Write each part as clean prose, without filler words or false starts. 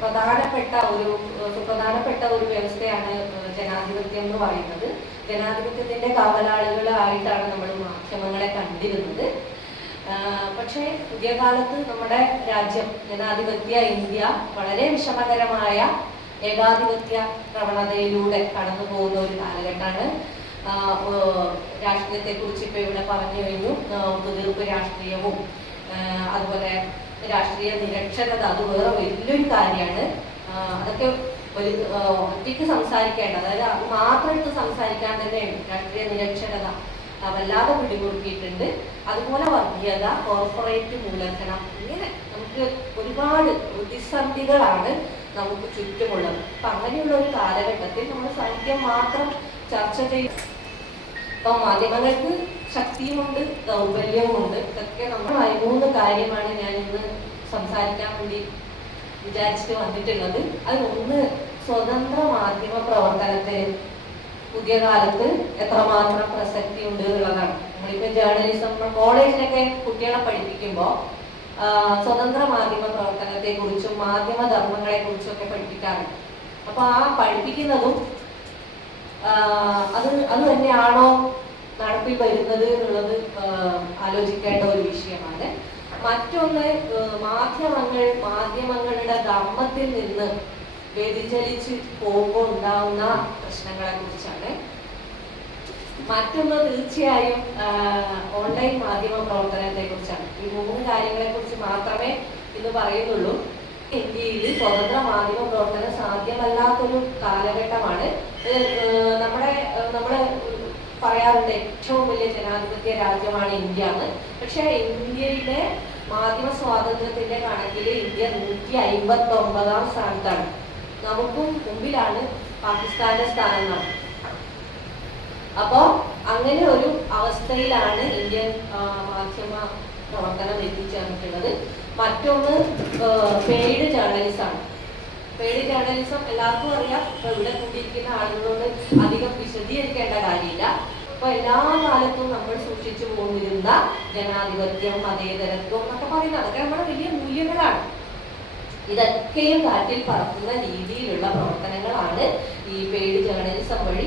സുപ്രധാനപ്പെട്ട ഒരു വ്യവസ്ഥയാണ് ജനാധിപത്യം എന്ന് പറയുന്നത്. ജനാധിപത്യത്തിന്റെ കാവലാളുകളായിട്ടാണ് നമ്മൾ മാധ്യമങ്ങളെ കണ്ടിരുന്നത്. പക്ഷേ പുതിയ കാലത്ത് നമ്മുടെ രാജ്യം, ജനാധിപത്യ ഇന്ത്യ, വളരെ വിഷമകരമായ ഏകാധിപത്യ പ്രവണതയിലൂടെ കടന്നു പോകുന്ന ഒരു കാലഘട്ടമാണ്. രാഷ്ട്രീയത്തെ കുറിച്ച് ഇപ്പൊ ഇവിടെ പറഞ്ഞു കഴിഞ്ഞു. ഒത്തുതീർപ്പ് രാഷ്ട്രീയവും അതുപോലെ രാഷ്ട്രീയ നിരക്ഷരത, അത് വേറെ വലിയൊരു കാര്യമാണ്. അതൊക്കെ ഒരു ഒറ്റയ്ക്ക് സംസാരിക്കേണ്ട, അതായത് അത് മാത്രം എടുത്ത് സംസാരിക്കാൻ തന്നെയാണ്. രാഷ്ട്രീയ നിരക്ഷരത വല്ലാതെ പിടിമുറുക്കിയിട്ടുണ്ട്. അതുപോലെ വർഗീയത, കോർപ്പറേറ്റ് മൂലധനം, ഇങ്ങനെ നമുക്ക് ഒരുപാട് പ്രതിസന്ധികളാണ് നമുക്ക് ചുറ്റുമുള്ളത്. അപ്പൊ അങ്ങനെയുള്ള ഒരു കാലഘട്ടത്തിൽ നമ്മൾ സാഹിത്യം മാത്രം ചർച്ച ചെയ്യും. ഇപ്പൊ മാധ്യമങ്ങൾക്ക് ശക്തിയുമുണ്ട്, ദൗർബല്യവുമുണ്ട്. ഇതൊക്കെ നമ്മൾ 3 കാര്യമാണ് ഞാൻ ഇന്ന് സംസാരിക്കാൻ വേണ്ടി വിചാരിച്ചിട്ട് വന്നിട്ടുള്ളത്. അതിലൊന്ന്, സ്വതന്ത്ര മാധ്യമ പ്രവർത്തനത്തിന് പുതിയ കാലത്ത് എത്രമാത്രം പ്രസക്തി ഉണ്ട് എന്നുള്ളതാണ്. നമ്മളിപ്പോ ജേർണലിസം കോളേജിലൊക്കെ കുട്ടികളെ പഠിപ്പിക്കുമ്പോൾ സ്വതന്ത്ര മാധ്യമ പ്രവർത്തനത്തെ കുറിച്ചും മാധ്യമ ധർമ്മങ്ങളെ കുറിച്ചും ഒക്കെ പഠിപ്പിക്കാറുണ്ട്. അപ്പൊ ആ പഠിപ്പിക്കുന്നതും അത് തന്നെയാണോ നടപ്പിൽ വരുന്നത് എന്നുള്ളത് ആലോചിക്കേണ്ട ഒരു വിഷയമാണ്. മറ്റൊന്ന്, മാധ്യമങ്ങളുടെ ധർമ്മത്തിൽ നിന്ന് വ്യതിചലിച്ച് പോകുമ്പോൾ ഉണ്ടാവുന്ന പ്രശ്നങ്ങളെ കുറിച്ചാണ്. മറ്റൊന്ന് തീർച്ചയായും ഓൺലൈൻ മാധ്യമ പ്രവർത്തനത്തെ കുറിച്ചാണ്. ഈ 3 കാര്യങ്ങളെ കുറിച്ച് മാത്രമേ ഇന്ന് പറയുന്നുള്ളൂ. ഇന്ത്യയിൽ സ്വതന്ത്ര മാധ്യമ പ്രവർത്തനം സാധ്യമല്ലാത്തൊരു കാലഘട്ടമാണ്. നമ്മള് പറയാറുണ്ട് ഏറ്റവും വലിയ ജനാധിപത്യ രാജ്യമാണ് ഇന്ത്യ എന്ന്. പക്ഷെ ഇന്ത്യയിലെ മാധ്യമ സ്വാതന്ത്ര്യത്തിന്റെ കണക്കിൽ ഇന്ത്യ 159-ാം സ്ഥാനത്താണ്. നമുക്കും മുമ്പിലാണ് പാകിസ്ഥാന്റെ സ്ഥാനം. അപ്പോ അങ്ങനെ ഒരു അവസ്ഥയിലാണ് ഇന്ത്യൻ മാധ്യമ പ്രവർത്തനം എത്തിച്ചേർന്നിട്ടുള്ളത്. മറ്റൊന്ന് പെയ്ഡ് ജേർണലിസമാണ്. പെയ്ഡ് ജേർണലിസം എല്ലാവർക്കും അറിയാം. ഇപ്പൊ ഇവിടെ കൂടിയിരിക്കുന്ന ആളുകളോട് അധികം വിശദീകരിക്കേണ്ട കാര്യമില്ല. ഇപ്പൊ എല്ലാ കാലത്തും നമ്മൾ സൂക്ഷിച്ചു പോന്നിരുന്ന ജനാധിപത്യം, മതേതരത്വം എന്നൊക്കെ പറയുന്നത് അതൊക്കെ നമ്മുടെ വലിയ മൂല്യങ്ങളാണ്. ഇതൊക്കെയും കാറ്റിൽ പറക്കുന്ന രീതിയിലുള്ള പ്രവർത്തനങ്ങളാണ് ഈ പെയ്ഡ് ജേർണലിസം വഴി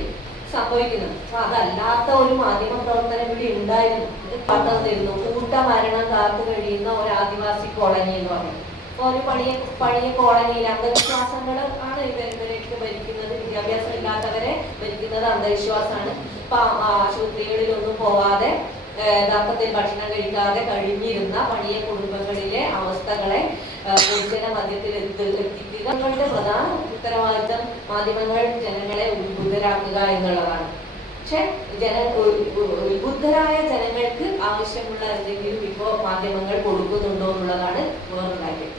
സംഭവിക്കുന്നത്. അപ്പൊ അതല്ലാത്ത ഒരു മാധ്യമ പ്രവർത്തനം ഇവിടെ ഉണ്ടായിരുന്നു. ഇത് കണ്ടെന്നിരുന്നു കൂട്ടമരണം കാത്തു കഴിയുന്ന ഒരു ആദിവാസി കോളനി എന്ന് പറയും. അപ്പൊ ഒരു പണിയ കോളനിയിൽ അന്ധവിശ്വാസങ്ങൾ ആണ് ഇവരൊക്കെ ഭരിക്കുന്നത്. വിദ്യാഭ്യാസം ഇല്ലാത്തവരെ ഭരിക്കുന്നത് അന്ധവിശ്വാസമാണ്. ഇപ്പൊ ആശുപത്രികളിലൊന്നും പോവാതെ യഥാർത്ഥത്തിൽ ഭക്ഷണം കഴിക്കാതെ കഴിഞ്ഞിരുന്ന പണിയ കുടുംബങ്ങളിലെ അവസ്ഥകളെ പൊതുജന മധ്യത്തിൽ എത്തിക്കുക. ഞങ്ങളുടെ പ്രധാന ഉത്തരവാദിത്തം മാധ്യമങ്ങൾ ജനങ്ങളെ ഉത്ബുദ്ധരാക്കുക എന്നുള്ളതാണ്. പക്ഷെ ഉത്ബുദ്ധരായ ജനങ്ങൾക്ക് ആവശ്യമുള്ള എന്തെങ്കിലും ഇപ്പോ മാധ്യമങ്ങൾ കൊടുക്കുന്നുണ്ടോ എന്നുള്ളതാണ് വേറൊരു കാര്യം.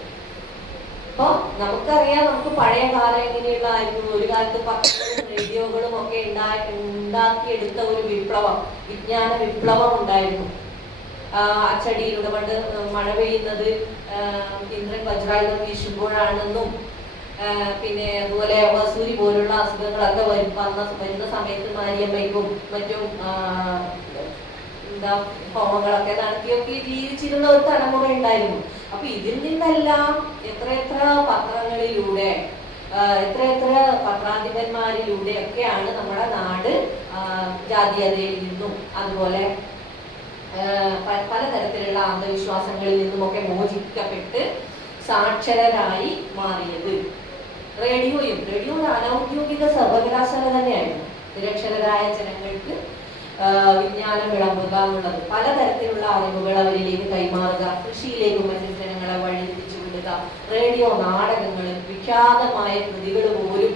അപ്പൊ നമുക്കറിയാം, നമുക്ക് പഴയ കാലം എങ്ങനെയുള്ളതായിരുന്നു. ഒരു കാലത്ത് പത്രങ്ങളും റേഡിയോകളും ഒക്കെ ഉണ്ടാക്കിയെടുത്ത ഒരു വിപ്ലവം, വിജ്ഞാന വിപ്ലവം ഉണ്ടായിരുന്നു. അച്ചടിയിലൂടെ പണ്ട് മഴ പെയ്യുന്നത് ഇന്ദ്രൻ വജ്രായുധം വീശുമ്പോഴാണെന്നും പിന്നെ അതുപോലെ വസൂരി പോലുള്ള അസുഖങ്ങളൊക്കെ വരുന്ന സമയത്ത് മാരിയമ്മയ്ക്കും മറ്റും ഹോമങ്ങളൊക്കെ നടത്തിയൊക്കെ ജീവിച്ചിരുന്ന ഒരു തലമുറ ഉണ്ടായിരുന്നു. അപ്പൊ ഇതിൽ നിന്നെല്ലാം എത്ര പത്രങ്ങളിലൂടെ എത്ര പത്രാധിപന്മാരിലൂടെ ഒക്കെയാണ് നമ്മുടെ നാട് ജാതീയതയിൽ നിന്നും അതുപോലെ പലതരത്തിലുള്ള അന്ധവിശ്വാസങ്ങളിൽ നിന്നുമൊക്കെ മോചിക്കപ്പെട്ട് സാക്ഷരരായി മാറിയത്. റേഡിയോ ഒരു അനൗദ്യോഗിക സർവകലാശാല തന്നെയായിരുന്നു. നിരക്ഷരരായ ജനങ്ങൾക്ക് വിജ്ഞാനം വിളമ്പുക എന്നുള്ളത്, പലതരത്തിലുള്ള അറിവുകൾ അവരിലേക്ക് കൈമാറുക, കൃഷിയിലേക്കും മറ്റും ജനങ്ങളെ വഴിതിരിച്ചു വിടുക, റേഡിയോ നാടകങ്ങൾ, വിഖ്യാതമായ കൃതികൾ പോലും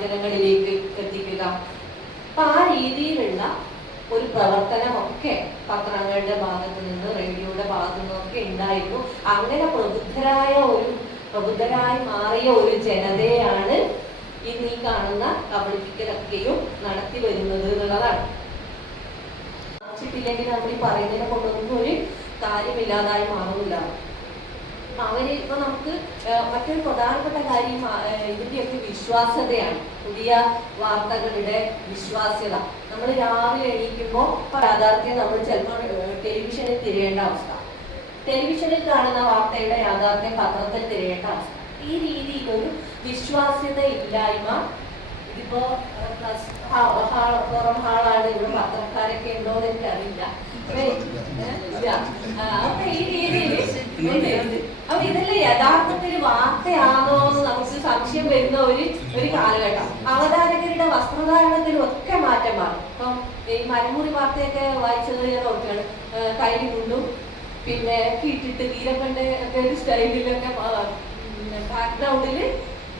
ജനങ്ങളിലേക്ക് എത്തിക്കുക. അപ്പൊ ആ രീതിയിലുള്ള ഒരു പ്രവർത്തനമൊക്കെ പത്രങ്ങളുടെ ഭാഗത്ത് നിന്ന്, റേഡിയോയുടെ ഭാഗത്തു നിന്നൊക്കെ ഉണ്ടായിരുന്നു. അങ്ങനെ പ്രബുദ്ധരായി മാറിയ ഒരു ജനതയാണ് ഇന്ന് ഈ കാണുന്ന കബളിപ്പിക്കലൊക്കെയും നടത്തി വരുന്നത് എന്നുള്ളതാണ്. ില്ലെങ്കിൽ നമ്മൾ ഈ പറയുന്നതിനെ കൊണ്ടൊന്നും ഒരു കാര്യമില്ലാതായി മാറുന്നില്ല. ഇപ്പൊ നമുക്ക് മറ്റൊരു പ്രധാനപ്പെട്ട കാര്യം ഇതിന്റെയൊക്കെ വിശ്വാസ്യതയാണ്. പുതിയ വാർത്തകളുടെ വിശ്വാസ്യത. നമ്മൾ രാവിലെ എണീക്കുമ്പോൾ യാഥാർത്ഥ്യം നമ്മൾ ചിലപ്പോൾ ടെലിവിഷനിൽ തിരയേണ്ട അവസ്ഥ, ടെലിവിഷനിൽ കാണുന്ന വാർത്തയുടെ യാഥാർത്ഥ്യം പത്രത്തിൽ തിരയേണ്ട അവസ്ഥ. ഈ രീതിയിൽ ഒരു വിശ്വാസ്യത ഇല്ലായ്മ, ഇതിപ്പോ പുറം ഹാളാണ്, ഇവിടെ പത്രക്കാരൊക്കെ ഉണ്ടോ എന്ന് എനിക്കറിയില്ല. അപ്പൊ ഈ രീതിയിൽ അപ്പൊ ഇതല്ലേ യഥാർത്ഥത്തിൽ വാർത്തയാണോ എന്ന് നമുക്ക് സംശയം വരുന്ന ഒരു കാലഘട്ടം. അവതാരകരുടെ വസ്ത്രധാരണത്തിലും ഒക്കെ മാറ്റം മാറും. ഇപ്പം ഈ മരമുറി വാർത്തയൊക്കെ വായിച്ചത് ഞാൻ നോക്കുകയാണ്. കൈലി മുണ്ടും പിന്നെ ഇട്ടിട്ട് വീരപ്പന്റെ ഒക്കെ ഒരു സ്റ്റൈലിലൊക്കെ ബാക്ക്ഗ്രൗണ്ടില്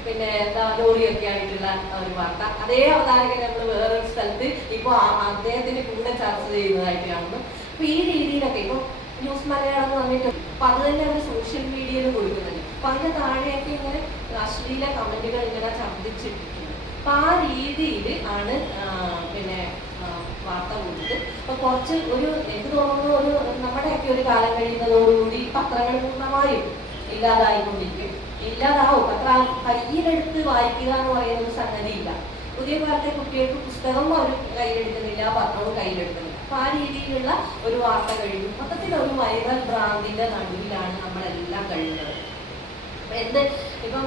പിന്നെ എന്താ ലോറിയൊക്കെ ആയിട്ടുള്ള ഒരു വാർത്ത. അതേ അവതാരകൻ നമ്മൾ വേറൊരു സ്ഥലത്ത് ഇപ്പൊ അദ്ദേഹത്തിന്റെ കൂടെ ചർച്ച ചെയ്യുന്നതായിട്ട് കാണുന്നു. അപ്പൊ ഈ രീതിയിലൊക്കെ ഇപ്പൊ ന്യൂസ് മലയാളം എന്ന് പറഞ്ഞിട്ട് അപ്പൊ അത് തന്നെ അവർ സോഷ്യൽ മീഡിയയിൽ കൊടുക്കുന്നുണ്ട്. അപ്പൊ അതിന്റെ താഴെയൊക്കെ ഇങ്ങനെ അശ്ലീല കമന്റുകൾ ഇങ്ങനെ ഛർദ്ദിച്ചിട്ടിട്ടുണ്ട്. അപ്പൊ ആ രീതിയിൽ ആണ് പിന്നെ വാർത്ത കൊടുത്തത്. അപ്പൊ കുറച്ച് എനിക്ക് തോന്നുന്നു നമ്മുടെയൊക്കെ ഒരു കാലം കഴിയുന്നതോടുകൂടി പത്രങ്ങൾ പൂർണ്ണമായും ഇല്ലാതായിക്കൊണ്ടിരിക്കും. ഇല്ലാതാവും. പത്രം കയ്യിലെടുത്ത് വായിക്കുക എന്ന് പറയുന്ന ഒരു സംഗതിയില്ല. പുതിയ കാലത്തെ കുട്ടികൾക്ക് പുസ്തകം അവർ കയ്യിലെടുക്കുന്നില്ല, പത്രവും കയ്യിലെടുക്കുന്നില്ല. അപ്പൊ ആ രീതിയിലുള്ള ഒരു വാർത്ത കഴിയും. മൊത്തത്തിൽ ഒരു വൈറൽ ഭ്രാന്തിന്റെ നടുവിലാണ് നമ്മളെല്ലാം കഴിയുന്നത്. ഇപ്പം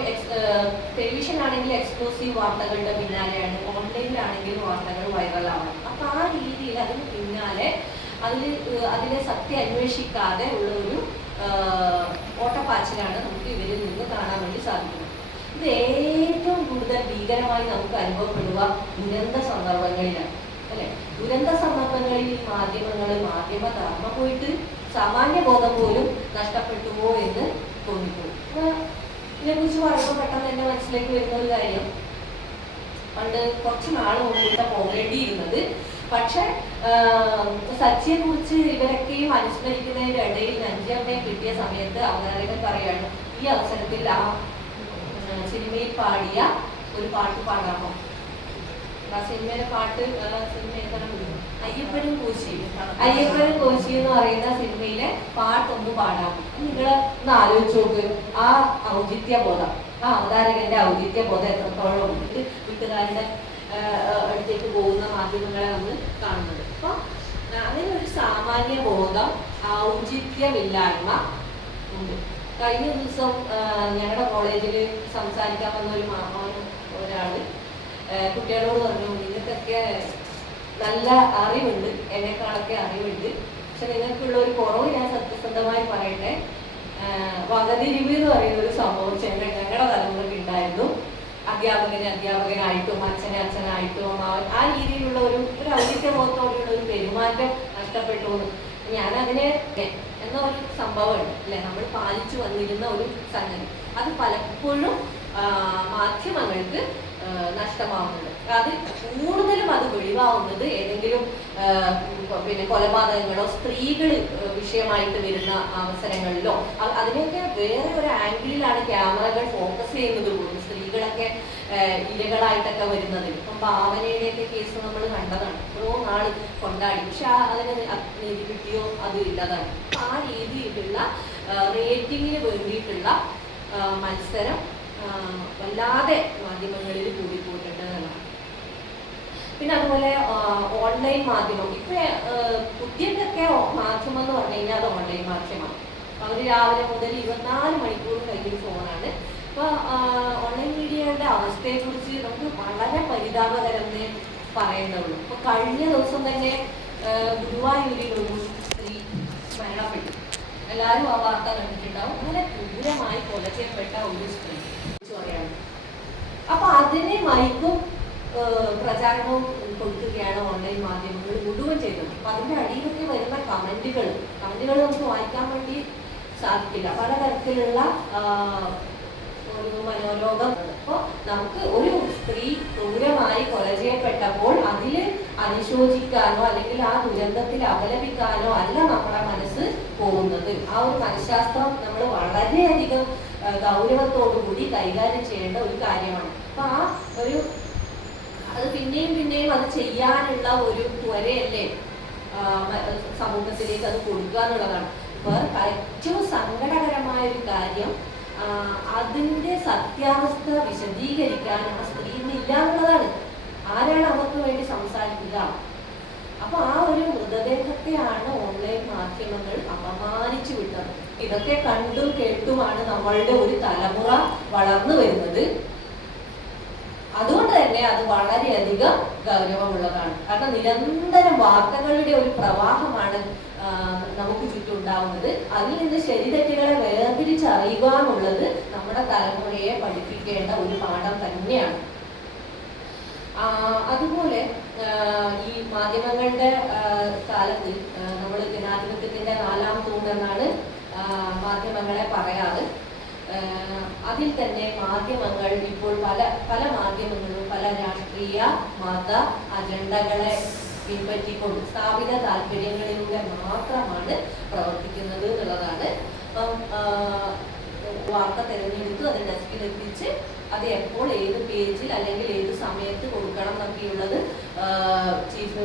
ടെലിവിഷൻ ആണെങ്കിൽ എക്സ്ക്ലൂസീവ് വാർത്തകളുടെ പിന്നാലെയാണ്, ഓൺലൈനിലാണെങ്കിൽ വാർത്തകൾ വൈറലാവണം. അപ്പൊ ആ രീതിയിൽ അതിന് പിന്നാലെ അതിലെ സത്യം അന്വേഷിക്കാതെ ഉള്ള ഒരു ഓട്ടപ്പാച്ചിലാണ് നമുക്ക് ഇവരിൽ നിന്ന് കാണാൻ വേണ്ടി സാധിക്കുന്നത്. ഇത് ഏറ്റവും കൂടുതൽ ഭീകരമായി നമുക്ക് അനുഭവപ്പെടുക ദുരന്ത സന്ദർഭങ്ങളിലാണ്, അല്ലെ? ദുരന്ത സന്ദർഭങ്ങളിൽ മാധ്യമധർമ്മം പോയിട്ട് സാമാന്യ ബോധം പോലും നഷ്ടപ്പെട്ടുവോ എന്ന് തോന്നിപ്പോകും. ഇതിനെക്കുറിച്ച് പറയുമ്പോൾ പെട്ടെന്ന് എന്റെ മനസ്സിലേക്ക് വരുന്ന ഒരു കാര്യം, പണ്ട് കുറച്ച് നാൾ മുമ്പ് പോകേണ്ടിയിരുന്നത്, പക്ഷെ സച്ചിയെ കുറിച്ച് ഇവരൊക്കെയും അനുസ്മരിക്കുന്നതിന്റെ ഇടയിൽ നഞ്ചിയമ്മയെ കിട്ടിയ സമയത്ത് അവതാരകൻ പറയാണ്, ഈ അവസരത്തിൽ ആ സിനിമയിൽ പാടിയ ഒരു പാട്ട് പാടാമോ? ആ സിനിമയിലെ പാട്ട് അയ്യപ്പനും കോശി എന്ന് പറയുന്ന സിനിമയിലെ പാട്ടൊന്ന് പാടാമോ? നിങ്ങൾ ഒന്ന് ആലോചിച്ച് നോക്ക്. ആ ഔചിത്യ ബോധം, ആ അവതാരകന്റെ ഔചിത്യ ബോധം എത്രത്തോളം ഉണ്ട് വീട്ടുകാരുടെ അടുത്തേക്ക് പോകുന്ന മാധ്യമങ്ങളെ നമ്മൾ കാണുന്നത്. അപ്പൊ അങ്ങനെ ഒരു സാമാന്യ ബോധം, ഔചിത്യമില്ലായ്മ ഉണ്ട്. കഴിഞ്ഞ ദിവസം ഞങ്ങളുടെ കോളേജിൽ സംസാരിക്കാൻ വന്ന ഒരാള് കുട്ടികളോട് പറഞ്ഞു, നിങ്ങൾക്കൊക്കെ നല്ല അറിവുണ്ട്, എന്നെക്കാളൊക്കെ അറിവുണ്ട്, പക്ഷെ നിങ്ങൾക്കുള്ള ഒരു കുറവ് ഞാൻ സത്യസന്ധമായി പറയട്ടെ, വകതിരിവ് എന്ന് പറയുന്ന ഒരു സംഭവം ഞങ്ങളുടെ തലമുറയ്ക്ക് ഉണ്ടായിരുന്നു. അധ്യാപകനായിട്ടും അച്ഛനായിട്ടും ആ രീതിയിലുള്ള ഒരു ഔചിത്യബോധത്തോടെയുള്ള ഒരു പെരുമാറ്റം നഷ്ടപ്പെട്ടു. ഞാനതിനെ എന്ന ഒരു സംഭവമുണ്ട് അല്ലെ, നമ്മൾ പാലിച്ചു വന്നിരുന്ന ഒരു സംഗതി, അത് പലപ്പോഴും മാധ്യമങ്ങൾക്ക് നഷ്ടമാവുന്നുണ്ട്. അത് കൂടുതലും അത് വെളിവാവുന്നത് ഏതെങ്കിലും പിന്നെ കൊലപാതകങ്ങളോ സ്ത്രീകൾ വിഷയമായിട്ട് വരുന്ന അവസരങ്ങളിലോ, അതിനെയൊക്കെ വേറെ ഒരു ആംഗിളിലാണ് ക്യാമറകൾ ഫോക്കസ് ചെയ്യുന്നത് പോലും. സ്ത്രീകളൊക്കെ ഇരകളായിട്ടൊക്കെ വരുന്നത്, ഇപ്പം ഭാവനയുടെയൊക്കെ കേസ് നമ്മൾ കണ്ടതാണ്, ഓരോ നാൾ കൊണ്ടാടി, പക്ഷെ അതിന് നീതി കിട്ടിയോ അത് ഇല്ലതാണ്. ആ രീതിയിലുള്ള റേറ്റിങ്ങിന് വേണ്ടിയിട്ടുള്ള മത്സരം വല്ലാതെ മാധ്യമങ്ങളിൽ കൂടിപ്പോയിട്ടുണ്ടെന്നാണ്. പിന്നെ അതുപോലെ ഓൺലൈൻ മാധ്യമം, ഇപ്പൊ കുട്ടികൾക്കൊക്കെ മാധ്യമം എന്ന് പറഞ്ഞു കഴിഞ്ഞാൽ അത് ഓൺലൈൻ മാധ്യമമാണ്. അവർ രാവിലെ മുതൽ 24 മണിക്കൂർ കയ്യിൽ ഫോണാണ്. അപ്പൊ ഓൺലൈൻ മീഡിയയുടെ അവസ്ഥയെ കുറിച്ച് നമുക്ക് വളരെ പരിതാപകരമെന്ന് പറയുന്നുള്ളൂ. ഇപ്പൊ കഴിഞ്ഞ ദിവസം തന്നെ ഗുരുവായൂരിൽ ഒരു സ്ത്രീ മരണപ്പെട്ടു. എല്ലാവരും ആ വാർത്ത കണ്ടിട്ടുണ്ടാവും. അങ്ങനെ ക്രൂരമായി കൊല ചെയ്യപ്പെട്ട ഒരു സ്ത്രീ പറയാണ്. അപ്പൊ അതിനെ മൈക്കും പ്രചാരണവും കൊടുക്കുകയാണ് ഓൺലൈൻ മാധ്യമങ്ങൾ മുഴുവൻ ചെയ്തത്. അപ്പൊ അതിന്റെ അടിയിലൊക്കെ വരുന്ന കമന്റുകൾ നമുക്ക് വായിക്കാൻ വേണ്ടി സാധിക്കില്ല. പലതരത്തിലുള്ള ഒരു മനോരോഗം. അപ്പോൾ നമുക്ക് ഒരു സ്ത്രീ ക്രൂരമായി കൊല ചെയ്യപ്പെട്ടപ്പോൾ അതിൽ അനുശോചിക്കാനോ അല്ലെങ്കിൽ ആ ദുരന്തത്തിൽ അപലപിക്കാനോ അല്ല നമ്മുടെ മനസ്സ് പോകുന്നത്. ആ ഒരു മനഃശാസ്ത്രം നമ്മൾ വളരെയധികം ഗൗരവത്തോടുകൂടി കൈകാര്യം ചെയ്യേണ്ട ഒരു കാര്യമാണ്. അപ്പൊ ആ ഒരു അത് പിന്നെയും അത് ചെയ്യാനുള്ള ഒരു ത്വരയല്ലേ സമൂഹത്തിലേക്ക് അത് കൊടുക്കുക എന്നുള്ളതാണ്. ഏറ്റവും സങ്കടകരമായ ഒരു കാര്യം, അതിന്റെ സത്യാവസ്ഥ വിശദീകരിക്കാൻ ആ സ്ത്രീന് ഇല്ല എന്നുള്ളതാണ്. ആരാണ് അവർക്ക് വേണ്ടി സംസാരിക്കുക? അപ്പൊ ആ ഒരു മൃതദേഹത്തെയാണ് ഓൺലൈൻ മാധ്യമങ്ങൾ അപമാനിച്ചു വിട്ടത്. ഇതൊക്കെ കണ്ടും കേട്ടുമാണ് നമ്മളുടെ ഒരു തലമുറ വളർന്നു വരുന്നത്. അതുകൊണ്ട് തന്നെ അത് വളരെയധികം ഗൗരവമുള്ളതാണ്. കാരണം നിരന്തരം വാർത്തകളുടെ ഒരു പ്രവാഹമാണ് നമുക്ക് ചുറ്റുണ്ടാവുന്നത്. അതിൽ നിന്ന് ശരിതെറ്റുകളെ വേർതിരിച്ചറിയുക എന്നുള്ളത് നമ്മുടെ തലമുറയെ പഠിപ്പിക്കേണ്ട ഒരു പാഠം തന്നെയാണ്. അതുപോലെ ഈ മാധ്യമങ്ങളുടെ കാലത്ത് നമ്മൾ ജനാധിപത്യത്തിന്റെ 4ാം തൂണെന്നാണ് മാധ്യമങ്ങളെ പറയാറ്. അതിൽ തന്നെ മാധ്യമങ്ങൾ ഇപ്പോൾ പല മാധ്യമങ്ങളും പല രാഷ്ട്രീയ മത അജണ്ടകളെ പിൻപറ്റിക്കൊണ്ട് സ്ഥാപിത താല്പര്യങ്ങളിലൂടെ മാത്രമാണ് പ്രവർത്തിക്കുന്നത് എന്നുള്ളതാണ്. വാർത്ത തിരഞ്ഞെടുത്ത് അത് ഡെസ്കിലെത്തിച്ച് അത് എപ്പോൾ ഏത് പേജിൽ അല്ലെങ്കിൽ ഏത് സമയത്ത് കൊടുക്കണം എന്നൊക്കെയുള്ളത് ചീഫ്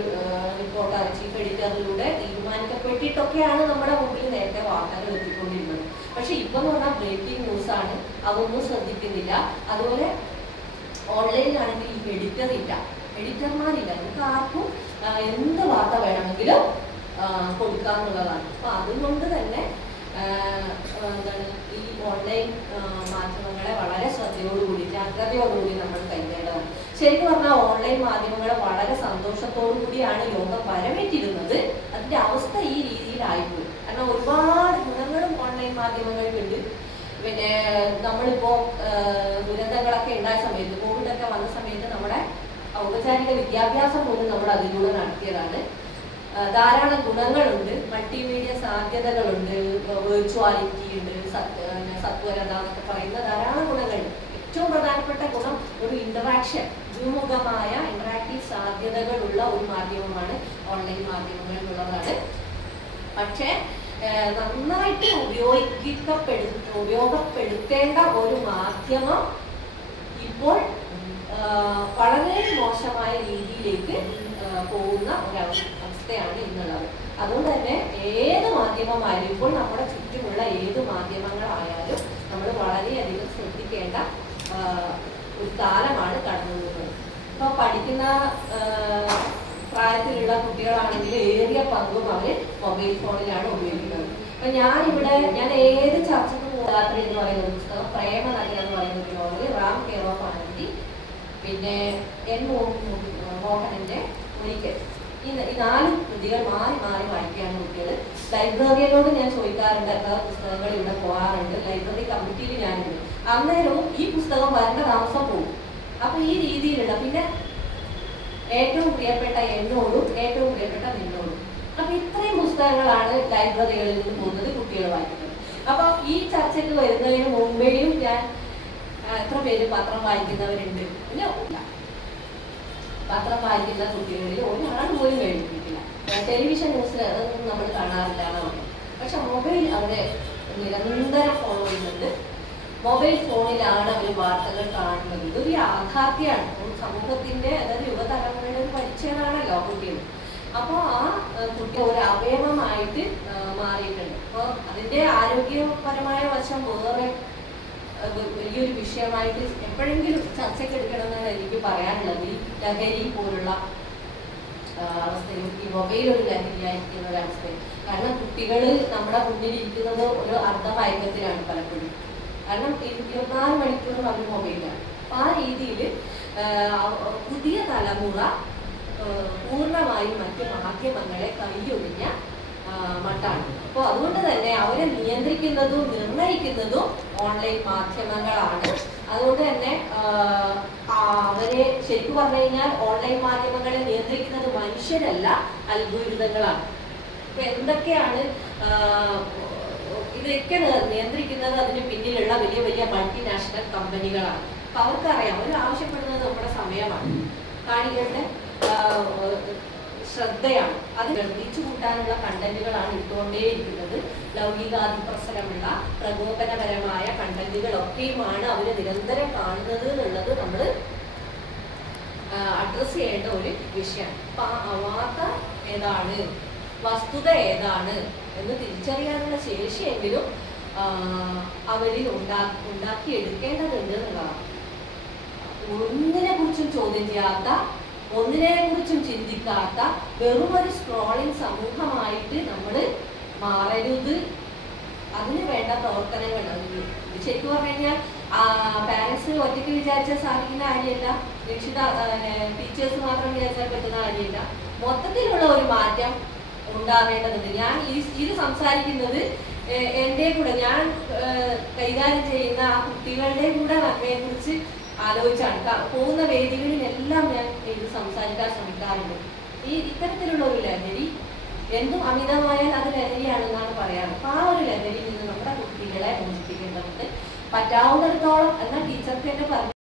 റിപ്പോർട്ടർ ചീഫ് എഡിറ്ററിലൂടെ തീരുമാനിക്കപ്പെട്ടിട്ടൊക്കെയാണ് നമ്മുടെ മുമ്പിൽ നേരത്തെ വാർത്തകൾ എത്തിക്കൊണ്ടിരുന്നത്. പക്ഷെ ഇപ്പൊ എന്ന് പറഞ്ഞാൽ ബ്രേക്കിംഗ് ന്യൂസ് ആണ്, അതൊന്നും ശ്രദ്ധിക്കുന്നില്ല. അതുപോലെ ഓൺലൈനിലാണെങ്കിൽ ഈ എഡിറ്റർമാരില്ല. നമുക്ക് ആർക്കും എന്ത് വാർത്ത വേണമെങ്കിലും കൊടുക്കാന്നുള്ളതാണ്. അപ്പൊ അതുകൊണ്ട് തന്നെ എന്താണ് ഈ ഓൺലൈൻ മാധ്യമങ്ങളെ വളരെ ശ്രദ്ധയോടുകൂടി ജാഗ്രതയോടുകൂടി നമ്മൾ കൈകാര്യം. ശരിക്കും പറഞ്ഞാൽ ഓൺലൈൻ മാധ്യമങ്ങളെ വളരെ സന്തോഷത്തോടു കൂടിയാണ് ലോകം വരവേറ്റിരുന്നത്. അതിന്റെ അവസ്ഥ ഈ രീതിയിലായിപ്പോയി. കാരണം ഒരുപാട് ഗുണങ്ങളും ഓൺലൈൻ മാധ്യമങ്ങൾക്കുണ്ട്. പിന്നെ നമ്മളിപ്പോ ദുരന്തങ്ങളൊക്കെ ഉണ്ടായ സമയത്ത്, കോവിഡൊക്കെ വന്ന സമയത്ത് നമ്മുടെ ഔപചാരിക വിദ്യാഭ്യാസം പോലും നമ്മൾ അതിലൂടെ നടത്തിയതാണ്. ധാരാളം ഗുണങ്ങളുണ്ട്, മൾട്ടിമീഡിയ സാധ്യതകളുണ്ട്, വെർച്വാലിറ്റി ഉണ്ട്, സത്വരത എന്നൊക്കെ പറയുന്ന ധാരാളം ഗുണങ്ങളുണ്ട്. ഏറ്റവും പ്രധാനപ്പെട്ട ഗുണം ഒരു ഇന്ററാക്ഷൻ, വിമുഖമായ ഇന്ററാക്റ്റീവ് സാധ്യതകളുള്ള ഒരു മാധ്യമമാണ് ഓൺലൈൻ മാധ്യമങ്ങൾ എന്നുള്ളതാണ്. പക്ഷേ നന്നായിട്ട് ഉപയോഗപ്പെടുത്തേണ്ട ഒരു മാധ്യമം ഇപ്പോൾ വളരെ മോശമായ രീതിയിലേക്ക് പോകുന്ന ഒരവസ്ഥയാണ് ഇന്നുള്ളത്. അതുകൊണ്ട് തന്നെ ഏത് മാധ്യമമായാലും ഇപ്പോൾ നമ്മുടെ ചുറ്റുമുള്ള ഏത് മാധ്യമങ്ങളായാലും നമ്മൾ വളരെയധികം ശ്രദ്ധിക്കേണ്ട ഒരു കാലമാണ് കടന്നു പോകുന്നത്. ഇപ്പോൾ പഠിക്കുന്ന പ്രായത്തിലുള്ള കുട്ടികളാണെങ്കിൽ ഏറിയ പങ്കും അവർ മൊബൈൽ ഫോണിലാണ് ഉപയോഗിക്കുന്നത്. അപ്പൊ ഞാൻ ഏത് ചർച്ചയ്ക്ക് പോകാത്ത എന്ന് പറയുന്ന ഒരു പുസ്തകം, പ്രേമനഗരം എന്ന് പറയുന്ന ഒരു novel, Ram care of Anandi, പിന്നെ എൻ മോഹനന്റെ ഒരിക്കൽ, ഈ 4 കൃതികൾ മാറി മാറി വായിക്കുകയാണ് കുട്ടികൾ. ലൈബ്രറിയോട് ഞാൻ ചോദിക്കാറുണ്ട്, എത്ര പുസ്തകങ്ങൾ ഇവിടെ പോകാറുണ്ട്, ലൈബ്രറി കമ്മിറ്റിയിൽ ഞാനുണ്ട്. അന്നേരവും ഈ പുസ്തകം വരേണ്ട താമസം പോകും. അപ്പൊ ഈ രീതിയിലുള്ള, പിന്നെ ഏറ്റവും പ്രിയപ്പെട്ട എന്നോടും ഏറ്റവും പ്രിയപ്പെട്ട നിന്നോടും, അപ്പൊ ഇത്രയും പുസ്തകങ്ങളാണ് ലൈബ്രറികളിൽ നിന്ന് പോകുന്നത്, കുട്ടികൾ വായിക്കുന്നത്. അപ്പൊ ഈ ചർച്ചയ്ക്ക് വരുന്നതിന് മുമ്പേയും ഞാൻ എത്ര പേര് പത്രം വായിക്കുന്നവരുണ്ട്? ഇല്ല. പത്രം വായിക്കുന്ന കുട്ടികളിൽ ഒരാൾ പോലും കഴിപ്പിക്കില്ല. ടെലിവിഷൻ ന്യൂസിൽ അതൊന്നും നമ്മൾ കാണാറില്ല എന്ന് പറയും. പക്ഷെ മൊബൈൽ അവരെ നിരന്തരം ഫോളോ ചെയ്യുന്നുണ്ട്. മൊബൈൽ ഫോണിലാണ് അവർ വാർത്തകൾ കാണുന്നത്. ഇതൊരു യാഥാർത്ഥ്യമാണ്. സമൂഹത്തിന്റെ, അതായത് യുവതലമുറയുടെ ഒരു പരിചയമാണല്ലോ കുട്ടികൾ. അപ്പോൾ ആ കുട്ടി ഒരു അവയവമായിട്ട് മാറിയിട്ടുണ്ട്. അപ്പോൾ അതിന്റെ ആരോഗ്യപരമായ വശം വേറെ വലിയൊരു വിഷയമായിട്ട് എപ്പോഴെങ്കിലും ചർച്ചയ്ക്ക് എടുക്കണമെന്നാണ് എനിക്ക് പറയാനുള്ളത്. ഈ ലഹരി പോലുള്ള അവസ്ഥയും ഈ മൊബൈൽ ഒരു ലഹരിയായിരിക്കുന്ന ഒരവസ്ഥയും. കാരണം കുട്ടികൾ നമ്മുടെ മുന്നിലിരിക്കുന്നത് ഒരു അർദ്ധമയക്കത്തിലാണ് പലപ്പോഴും. കാരണം 24 മണിക്കൂറും അവർ മൊബൈലാണ്. അപ്പം ആ രീതിയിൽ പുതിയ തലമുറ പൂർണ്ണമായും മറ്റ് മാധ്യമങ്ങളെ കൈയൊഴിഞ്ഞ മട്ടാണ്. അപ്പോൾ അതുകൊണ്ട് തന്നെ അവരെ നിയന്ത്രിക്കുന്നതും നിർണയിക്കുന്നതും ഓൺലൈൻ മാധ്യമങ്ങളാണ്. അതുകൊണ്ട് തന്നെ അവരെ ശരിക്കും പറഞ്ഞു കഴിഞ്ഞാൽ ഓൺലൈൻ മാധ്യമങ്ങളെ നിയന്ത്രിക്കുന്നത് മനുഷ്യരല്ല, അൽഗോരിതങ്ങളാണ്. ഇപ്പൊ എന്തൊക്കെയാണ് ഇതൊക്കെ നിയന്ത്രിക്കുന്നത്? അതിന് പിന്നിലുള്ള വലിയ വലിയ മൾട്ടിനാഷണൽ കമ്പനികളാണ്. അപ്പൊ അവർക്കറിയാം, അവർ ആവശ്യപ്പെടുന്നത് നമ്മുടെ സമയമാണ്, കാണികളുടെ ശ്രദ്ധയാണ്. അത് വർദ്ധിച്ചു കൂട്ടാനുള്ള കണ്ടന്റുകളാണ് ഇട്ടുകൊണ്ടേയിരിക്കുന്നത്. ലൗകികാധിപ്രസരമുള്ള പ്രകോപനപരമായ കണ്ടന്റുകളൊക്കെയുമാണ് അവർ നിരന്തരം കാണുന്നത് എന്നുള്ളത് നമ്മൾ അഡ്രസ് ചെയ്യേണ്ട ഒരു വിഷയമാണ്. അപ്പൊ ആ വാർത്ത ഏതാണ്, വസ്തുത ഏതാണ് എന്ന് തിരിച്ചറിയാനുള്ള ശേഷിയെങ്കിലും അവരിൽ ഉണ്ടാക്കിയെടുക്കേണ്ടതുണ്ട് എന്നുള്ളതാണ്. ഒന്നിനെ കുറിച്ചും ചോദ്യം ചെയ്യാത്ത, ഒന്നിനെ കുറിച്ചും ചിന്തിക്കാത്ത വെറും ഒരു സ്ക്രോളിംഗ് സമൂഹമായിട്ട് നമ്മൾ മാറരുത് അതിന് വേണ്ട പ്രവർത്തനങ്ങൾ ഇത് ശരിക്കും പറഞ്ഞു കഴിഞ്ഞാൽ പാരന്റ്സ് ഒറ്റയ്ക്ക് വിചാരിച്ചാൽ സാധിക്കുന്ന കാര്യമല്ല, ടീച്ചേഴ്സ് മാത്രം വിചാരിച്ചാൽ പറ്റുന്ന കാര്യമല്ല. മൊത്തത്തിലുള്ള ഒരു മാറ്റം ഉണ്ടാവേണ്ടതുണ്ട്. ഞാൻ ഇത് സംസാരിക്കുന്നത് എൻ്റെ കൂടെ ഞാൻ കൈകാര്യം ചെയ്യുന്ന ആ കുട്ടികളുടെ കൂടെ നന്മയെ കുറിച്ച് ആലോചിച്ചാണ്. പോകുന്ന വേദികളിലെല്ലാം ഞാൻ ഇത് സംസാരിക്കാൻ ശ്രമിക്കാറുണ്ട്. ഇത്തരത്തിലുള്ള ഒരു ലഹരി എന്തും അമിതമായാൽ അത് ലഹരിയാണെന്നാണ് പറയാറ്. അപ്പൊ ആ ഒരു ലഹരിയിൽ നിന്ന് നമ്മുടെ കുട്ടികളെ മോചിപ്പിക്കേണ്ടതുണ്ട്. പറ്റാവുന്നിടത്തോളം എന്നാൽ ടീച്ചർക്ക് തന്നെ പറഞ്ഞു